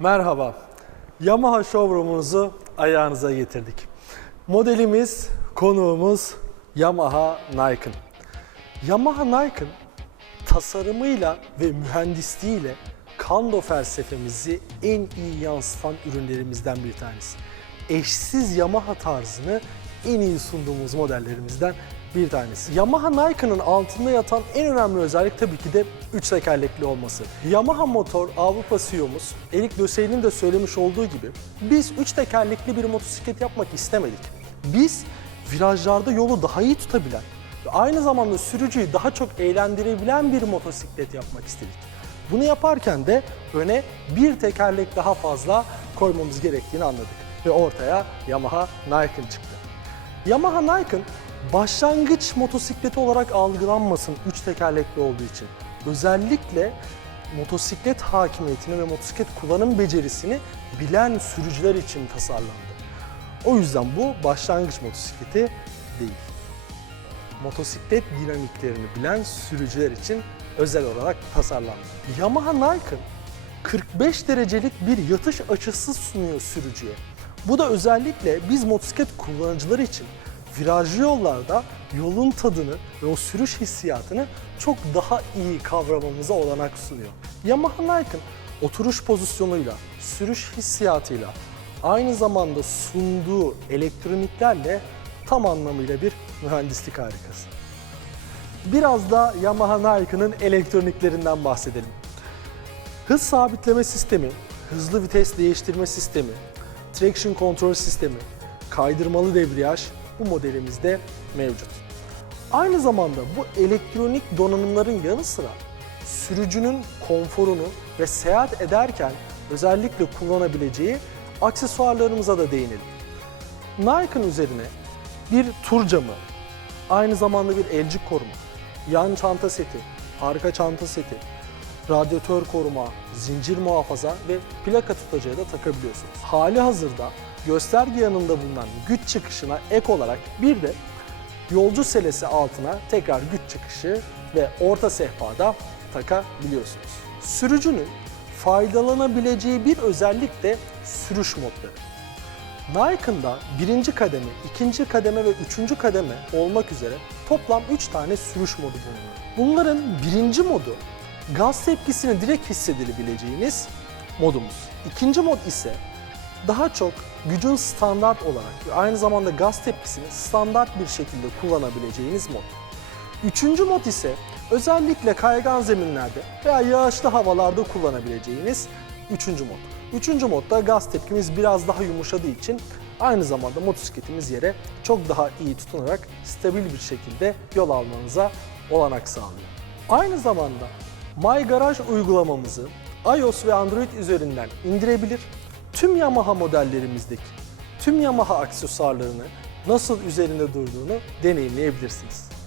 Merhaba. Yamaha showroom'umuzu ayağınıza getirdik. Modelimiz, konuğumuz Yamaha Nikon. Yamaha Nikon tasarımıyla ve mühendisliğiyle Kando felsefemizi en iyi yansıtan ürünlerimizden bir tanesi. Eşsiz Yamaha tarzını en iyi sunduğumuz modellerimizden bir tanesi. Yamaha Nikon'un altında yatan en önemli özellik tabii ki de üç tekerlekli olması. Yamaha motor Avrupa CEO'muz Erik Dösey'nin de söylemiş olduğu gibi biz üç tekerlekli bir motosiklet yapmak istemedik. Biz virajlarda yolu daha iyi tutabilen ve aynı zamanda sürücüyü daha çok eğlendirebilen bir motosiklet yapmak istedik. Bunu yaparken de öne bir tekerlek daha fazla koymamız gerektiğini anladık ve ortaya Yamaha Nikon çıktı. Yamaha Nikon başlangıç motosikleti olarak algılanmasın üç tekerlekli olduğu için. Özellikle motosiklet hakimiyetini ve motosiklet kullanım becerisini bilen sürücüler için tasarlandı. O yüzden bu başlangıç motosikleti değil. Motosiklet dinamiklerini bilen sürücüler için özel olarak tasarlandı. Yamaha Nikon 45 derecelik bir yatış açısı sunuyor sürücüye. Bu da özellikle biz motosiklet kullanıcıları için virajlı yollarda yolun tadını ve o sürüş hissiyatını çok daha iyi kavramamıza olanak sunuyor. Yamaha Nikon oturuş pozisyonuyla, sürüş hissiyatıyla, aynı zamanda sunduğu elektroniklerle tam anlamıyla bir mühendislik harikası. Biraz da Yamaha Nikon'ın elektroniklerinden bahsedelim. Hız sabitleme sistemi, hızlı vites değiştirme sistemi, traction kontrol sistemi, kaydırmalı debriyaj bu modelimizde mevcut. Aynı zamanda bu elektronik donanımların yanı sıra sürücünün konforunu ve seyahat ederken özellikle kullanabileceği aksesuarlarımıza da değinelim. Nikon üzerine bir tur camı, aynı zamanda bir elcik koruma, yan çanta seti, arka çanta seti, radyatör koruma, zincir muhafaza ve plaka tutacağı da takabiliyorsunuz. Hali hazırda gösterge yanında bulunan güç çıkışına ek olarak bir de yolcu selesi altına tekrar güç çıkışı ve orta sehpada takabiliyorsunuz. Sürücünün faydalanabileceği bir özellik de sürüş modları. Nikon'da birinci kademe, ikinci kademe ve üçüncü kademe olmak üzere toplam 3 tane sürüş modu bulunuyor. Bunların birinci modu gaz tepkisini direkt hissedilebileceğiniz modumuz. İkinci mod ise daha çok gücün standart olarak ve aynı zamanda gaz tepkisini standart bir şekilde kullanabileceğiniz mod. Üçüncü mod ise özellikle kaygan zeminlerde veya yağışlı havalarda kullanabileceğiniz üçüncü mod. Üçüncü modda gaz tepkimiz biraz daha yumuşadığı için aynı zamanda motosikletimiz yere çok daha iyi tutunarak stabil bir şekilde yol almanıza olanak sağlıyor. Aynı zamanda My uygulamamızı iOS ve Android üzerinden indirebilir, tüm Yamaha modellerimizdeki tüm Yamaha aksesuarlarını nasıl üzerinde durduğunu deneyimleyebilirsiniz.